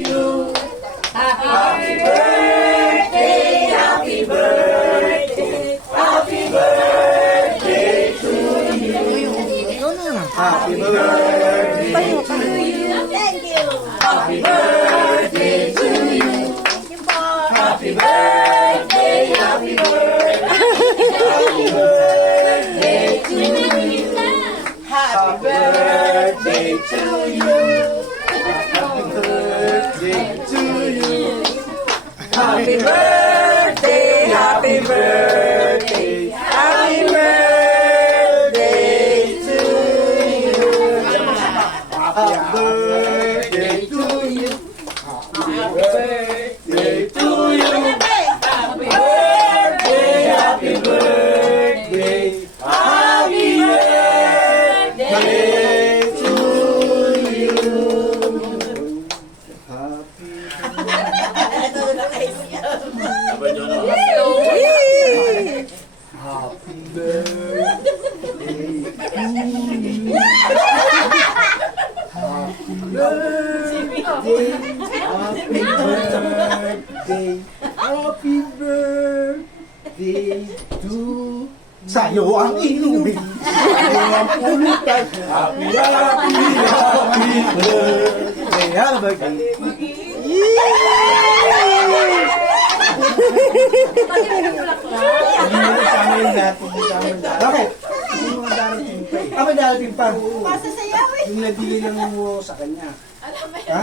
you. Happy birthday, happy birthday, happy birthday to you. Happy birthday to you. Thank you. Happy birthday to you. Happy birthday, happy birthday, happy birthday to you. Happy birthday to you. Happy birthday to you. Happy birthday, happy birthday, happy birthday to you. Happy birthday to you. Happy birthday to you. Happy birthday, happy birthday, happy birthday to you. Happy birthday. Happy birthday to sa'yo ang inumin. Sa'yo ang pulutan. Happy birthday. Happy bakit? Ako darating pa. Yung nabili lang mo sa kanya. Ha?